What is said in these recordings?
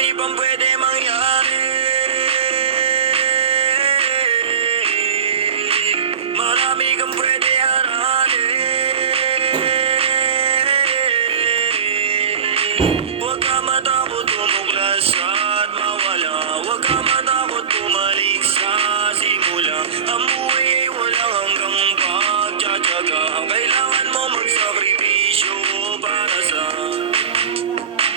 Marami pang pwede mangyari. Marami kang pwede aralin. Huwag ka matakot tumuklas at mawala. Huwag ka matakot bumalik sa simula. Ang buhay ay walang hanggang pagtsatsaga. Kailangan mo magsakripisyo para sa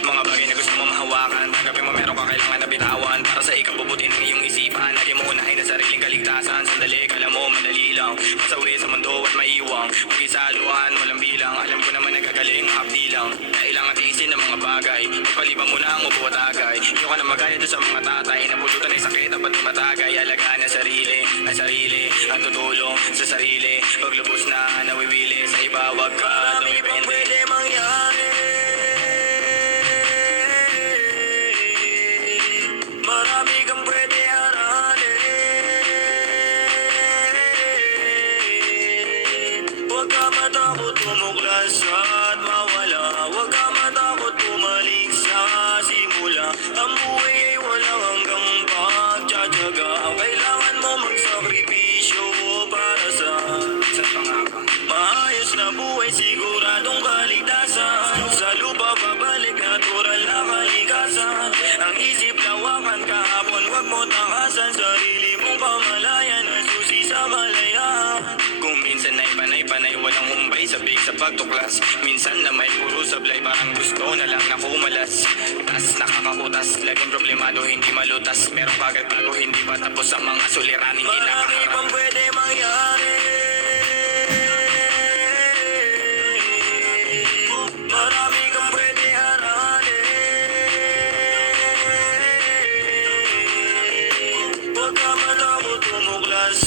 mga bagay na gusto mo mahawakan. Tanggapin mo meron ka kailangan na bitawan. Para sa ikabubuti ng iyong isipan. Lagi mo unahin ang sariling kaligtasan. Sandali, kala mo madali lang masawi sa mundo at maiwang. Mag-isaluhan, walang bilang. Alam ko naman nagagaling, hapdi lang. Kailangan tiisin ng mga bagay. Magpaliban mo lang, upo at agay. Hindi ka na magaya doon sa mga tatay. Napulutan ay sakit, dapat matagay. Alagaan ang sarili, ang tutulong sa sarili. Paglubos na nawiwili sa iba, wag ka dumipende. Pwede mangyari. Marami kang pwede aralin. Huwag ka matakot tumuklas at mawala. Huwag ka matakot bumalik sa simula. Ang buhay ay walang hanggang pagtsatsaga. Kailangan mo magsakripisyo para sa pangaka. Maayos na buhay, siguradong kaligtasan. Sa lupa babalik, natural na kalikasan. Ang isip lawakan kahapon, wag mo takasan. Sarili mong pamalayan, ang susi sa kalayaan. Kung minsan ay panay-panay, walang humbay sabik sa pagtuklas. Minsan na may puro sablay, parang gusto na lang na kumalas. Tas nakakakutas, laging problemado, hindi malutas. Merong bagay bago, hindi pa tapos ang mga suliraning kinakaharap. Marami pang pwede mangyari. Marami kang pwede aralin. Huwag ka matakot tumuklas.